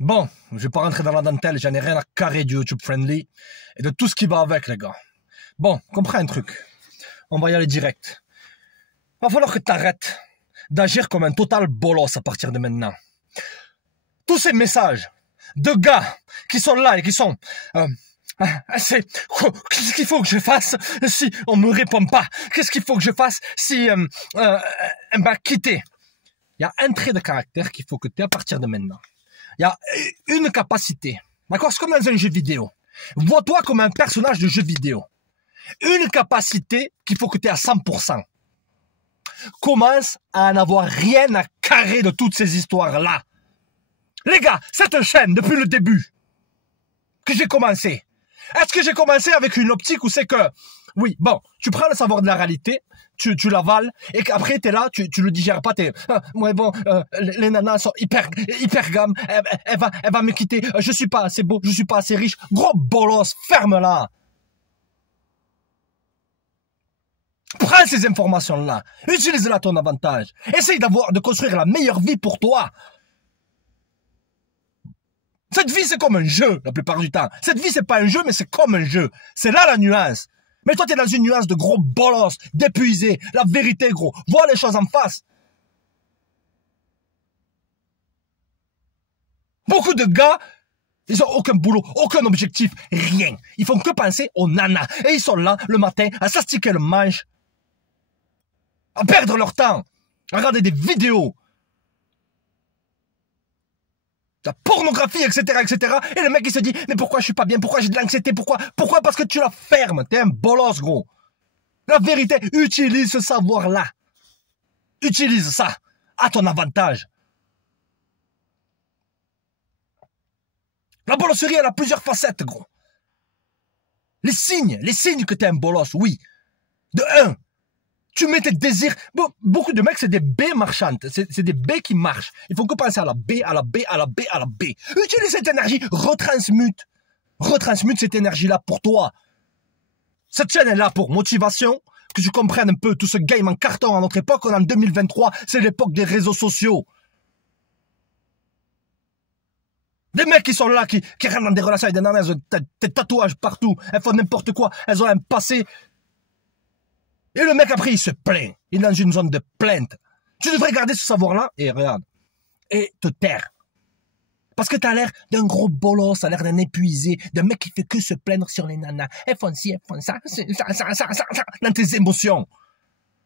Bon, je vais pas rentrer dans la dentelle, j'en ai rien à carrer du YouTube friendly et de tout ce qui va avec, les gars. Bon, comprends un truc. On va y aller direct. Va falloir que t'arrêtes d'agir comme un total bolos à partir de maintenant. Tous ces messages de gars qui sont là et qui sont... qu'est-ce qu'il faut que je fasse si on me répond pas? Qu'est-ce qu'il faut que je fasse si elle m'a quitté? Il y a un trait de caractère qu'il faut que tu aies à partir de maintenant. Il y a une capacité. D'accord? C'est comme dans un jeu vidéo. Vois-toi comme un personnage de jeu vidéo. Une capacité qu'il faut que tu aies à 100%. Commence à n'avoir rien à carrer de toutes ces histoires-là. Les gars, cette chaîne, depuis le début, que j'ai commencé, est-ce que j'ai commencé avec une optique où c'est que, oui, bon, tu prends le savoir de la réalité, tu l'avales, et qu'après t'es là, tu le digères pas, ouais bon, les nanas sont hyper gamme, elle va me quitter, je suis pas assez beau, je suis pas assez riche, gros bolos, ferme-la. Prends ces informations-là, utilise-les à ton avantage, essaye de construire la meilleure vie pour toi. Cette vie, c'est comme un jeu, la plupart du temps. Cette vie, c'est pas un jeu, mais c'est comme un jeu. C'est là la nuance. Mais toi, t'es dans une nuance de gros bolos, d'épuisé. La vérité, gros. Vois les choses en face. Beaucoup de gars, ils ont aucun boulot, aucun objectif, rien. Ils font que penser aux nanas. Et ils sont là, le matin, à s'astiquer le manche, à perdre leur temps, à regarder des vidéos, la pornographie, etc., etc. Et le mec, il se dit, mais pourquoi je suis pas bien? Pourquoi j'ai de l'anxiété? Pourquoi parce que tu la fermes? T'es un bolos, gros. La vérité, utilise ce savoir-là. Utilise ça à ton avantage. La bolosserie, elle a plusieurs facettes, gros. Les signes que t'es un bolos, oui. De un, tu mets tes désirs. Beaucoup de mecs, c'est des baies marchandes. C'est des baies qui marchent. Il faut que penser à la baie, à la baie, à la baie, à la baie. Utilise cette énergie, retransmute. Retransmute cette énergie-là pour toi. Cette chaîne est là pour motivation, que tu comprennes un peu tout ce game en carton à notre époque. On est en 2023, c'est l'époque des réseaux sociaux. Des mecs qui sont là, qui rentrent dans des relations avec des nanas, elles ont des tatouages partout, elles font n'importe quoi, elles ont un passé. Et le mec après, il se plaint. Il est dans une zone de plainte. Tu devrais garder ce savoir-là, et regarde, et te taire. Parce que t'as l'air d'un gros bolos, t'as l'air d'un épuisé, d'un mec qui fait que se plaindre sur les nanas. Elles font ci, elles font ça, dans tes émotions.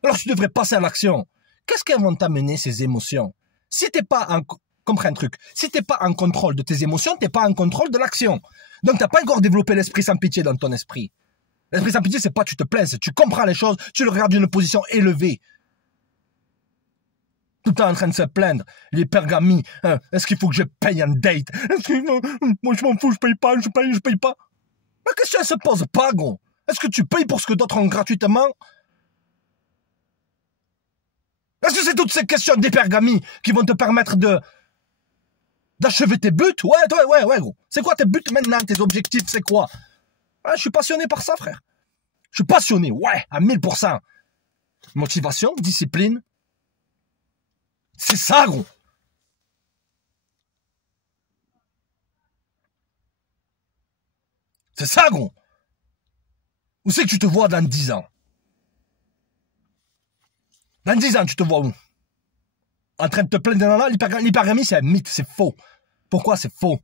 Alors tu devrais passer à l'action. Qu'est-ce qu'elles vont t'amener, ces émotions? Si t'es pas en... Comprends un truc. Si t'es pas en contrôle de tes émotions, t'es pas en contrôle de l'action. Donc t'as pas encore développé l'esprit sans pitié dans ton esprit. L'esprit sans pitié, c'est pas tu te plains, c'est tu comprends les choses, tu le regardes d'une position élevée. Tout le temps en train de se plaindre, l'hypergamie, est-ce qu'il faut que je paye un date? Moi je m'en fous, je paye pas. La question elle se pose pas, gros. Est-ce que tu payes pour ce que d'autres ont gratuitement? Est-ce que c'est toutes ces questions d'hypergamie qui vont te permettre d'achever tes buts? Ouais, gros. C'est quoi tes buts maintenant, tes objectifs, c'est quoi? Je suis passionné par ça, frère. Je suis passionné, ouais, à 1000%. Motivation, discipline. C'est ça, gros. C'est ça, gros. Où c'est que tu te vois dans 10 ans? Dans 10 ans, tu te vois où? En train de te plaindre là, l'hypergamie, c'est un mythe, c'est faux. Pourquoi c'est faux?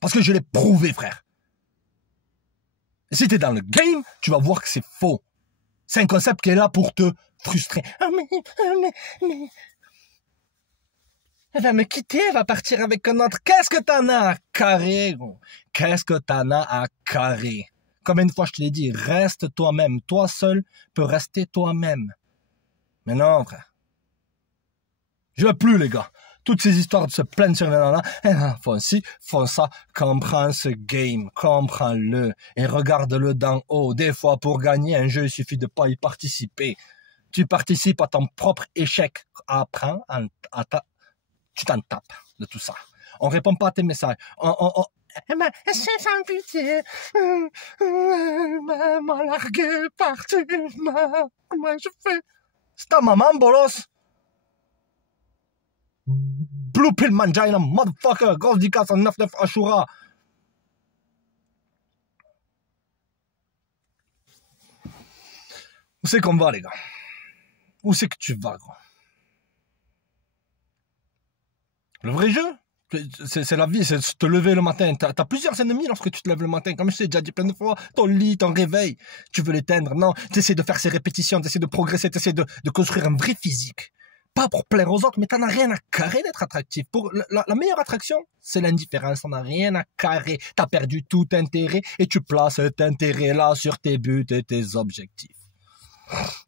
Parce que je l'ai prouvé, frère. Et si t'es dans le game, tu vas voir que c'est faux. C'est un concept qui est là pour te frustrer. Mais... Elle va me quitter, elle va partir avec un autre. Qu'est-ce que t'en as à carrer, gros? Qu'est-ce que t'en as à carrer? Comme une fois je te l'ai dit, reste toi-même. Toi seul peux rester toi-même. Mais non, frère. Je veux plus, les gars. Toutes ces histoires de se plaindre sur les nanas, font ci, font ça. Comprends ce game, comprends-le et regarde-le d'en haut. Des fois, pour gagner un jeu, il suffit de pas y participer. Tu participes à ton propre échec. Apprends tu t'en tapes de tout ça. On répond pas à tes messages. C'est sans pitié. M'a largué partout. Comment je fais? C'est ta maman, bolos. Blue Pill Mangina, motherfucker. Grosse dédicace en 9-9 Ashura. Où c'est qu'on va, les gars? Où c'est que tu vas, gros? Le vrai jeu, c'est la vie, c'est te lever le matin. T'as plusieurs ennemis lorsque tu te lèves le matin. Comme je t'ai déjà dit plein de fois, ton lit, ton réveil, tu veux l'éteindre. Non, tu essaies de faire ces répétitions, tu essaies de progresser, tu essaies de construire un vrai physique. Pas pour plaire aux autres, mais t'en as rien à carrer d'être attractif. Pour la meilleure attraction, c'est l'indifférence. T'en as rien à carrer. T'as perdu tout intérêt et tu places cet intérêt-là sur tes buts et tes objectifs.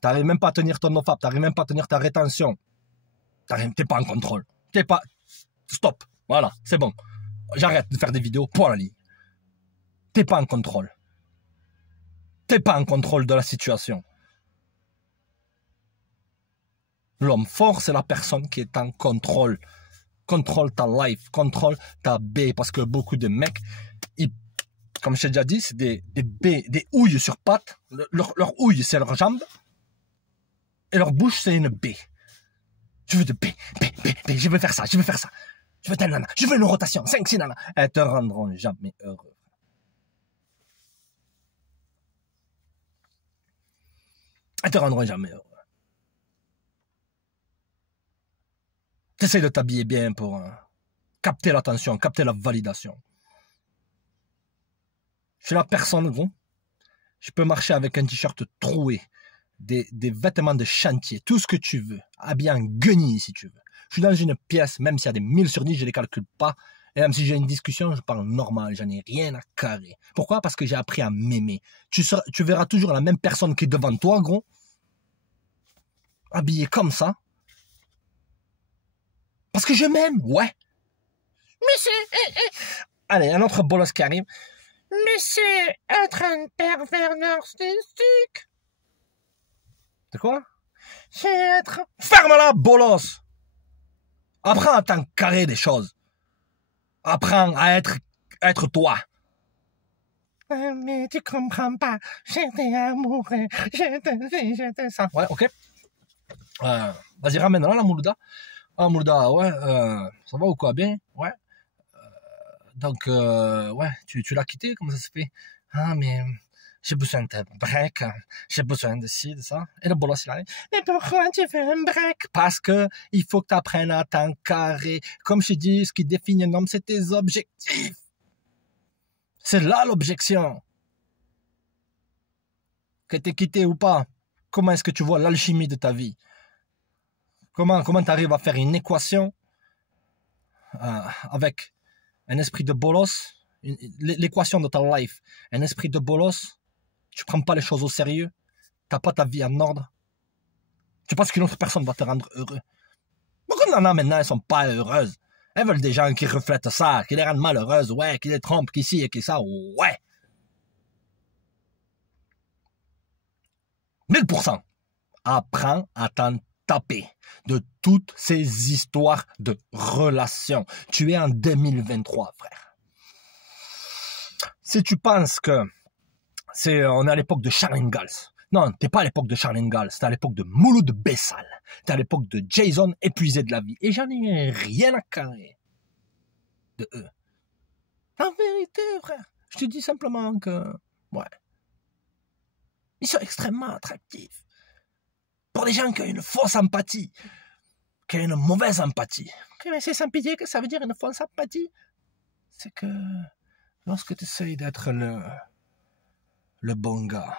T'arrives même pas à tenir ton nofap, t'arrives même pas à tenir ta rétention. T'es pas en contrôle. Stop. Voilà, c'est bon. J'arrête de faire des vidéos, point à la ligne. T'es pas en contrôle. T'es pas en contrôle de la situation. L'homme fort, c'est la personne qui est en contrôle. Contrôle ta life, contrôle ta baie. Parce que beaucoup de mecs, comme je t'ai déjà dit, c'est des baies, des houilles sur pattes. Leur houille, c'est leur jambe. Et leur bouche, c'est une baie. Je veux de baie, je veux faire ça, je veux faire ça. Je veux telle nana, je veux une rotation, 5-6 nanas. Elles te rendront jamais heureux. Elles te rendront jamais heureux. T'essayes de t'habiller bien pour capter l'attention, capter la validation. Je suis la personne, gros. Je peux marcher avec un t-shirt troué, des vêtements de chantier, tout ce que tu veux. Habillé en guenille si tu veux. Je suis dans une pièce, même s'il y a des 1000 sur 10, je ne les calcule pas. Et même si j'ai une discussion, je parle normal, j'en ai rien à carrer. Pourquoi? Parce que j'ai appris à m'aimer. Tu verras toujours la même personne qui est devant toi, gros, habillée comme ça. Parce que je m'aime, ouais. Mais c'est... Allez, un autre bolos qui arrive. Mais c'est être un pervers narcissique. C'est quoi? C'est être... Ferme-la, bolos! Apprends à t'encarrer des choses. Apprends à être toi. Mais tu comprends pas. J'étais amoureux. J'étais ça. Ouais, ok. Vas-y, ramène-la, la Moulouda. Ah, Moulouda, ouais. Ça va ou quoi? Bien? Ouais. Donc, ouais, tu l'as quitté? Comment ça se fait? Ah, mais... J'ai besoin de break, j'ai besoin de ci, de ça. Et le bolos, il arrive. Mais pourquoi tu veux un break? Parce que il faut que tu apprennes à t'encarrer. Comme je dis, ce qui définit un homme, c'est tes objectifs. C'est là l'objection. Que t'es quitté ou pas, comment est-ce que tu vois l'alchimie de ta vie? Comment tu arrives à faire une équation avec un esprit de bolos, l'équation de ta life, un esprit de bolos, tu prends pas les choses au sérieux, t'as pas ta vie en ordre, tu penses qu'une autre personne va te rendre heureux. Beaucoup de nanas maintenant, elles sont pas heureuses. Elles veulent des gens qui reflètent ça, qui les rendent malheureuses, ouais, qui les trompent, qui ci et qui ça, ouais. 1000%. Apprends à t'en taper de toutes ces histoires de relations. Tu es en 2023, frère. Si tu penses que on est à l'époque de Charles Gals. Non, t'es pas à l'époque de Charles Gals, t'es à l'époque de Mouloud Bessal. T'es à l'époque de Jason épuisé de la vie. Et j'en ai rien à carrer de eux. En vérité, frère, je te dis simplement que, ouais, ils sont extrêmement attractifs. Pour des gens qui ont une fausse empathie, qui ont une mauvaise empathie. Okay, mais c'est sans pitié que ça veut dire une fausse empathie. C'est que lorsque tu essayes d'être le bon gars,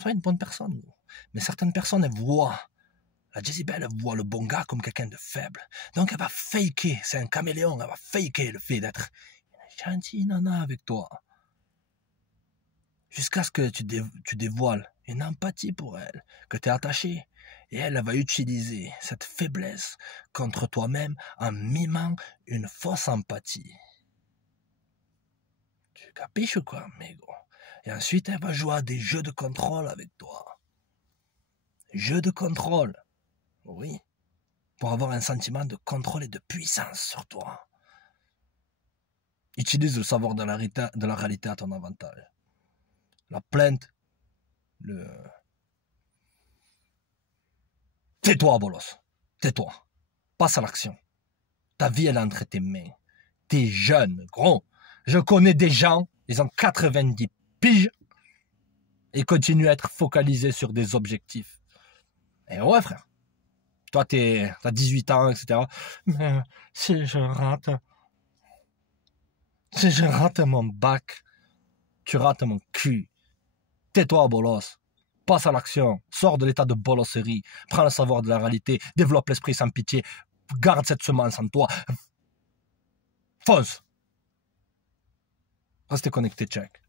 sois une bonne personne. Mais certaines personnes, elles voient, la Jezebel, elle voit le bon gars comme quelqu'un de faible. Donc elle va faker, c'est un caméléon, elle va faker le fait d'être une gentille nana avec toi. Jusqu'à ce que tu dévoiles une empathie pour elle, que tu es attaché. Et elle va utiliser cette faiblesse contre toi-même en mimant une fausse empathie. Tu capiches ou quoi, mais gros? Et ensuite, elle va jouer à des jeux de contrôle avec toi. Jeux de contrôle. Oui. Pour avoir un sentiment de contrôle et de puissance sur toi. Utilise le savoir de la réalité à ton avantage. La plainte, Tais-toi, bolos. Tais-toi. Passe à l'action. Ta vie, elle est entre tes mains. T'es jeune, gros. Je connais des gens, ils ont 90 piges et continuent à être focalisés sur des objectifs. Et ouais, frère. Toi, t'as 18 ans, etc. Mais si je rate mon bac, tu rates mon cul. Tais-toi, bolos. Passe à l'action. Sors de l'état de bolosserie. Prends le savoir de la réalité. Développe l'esprit sans pitié. Garde cette semence en toi. Fonce. Restez connectés, check.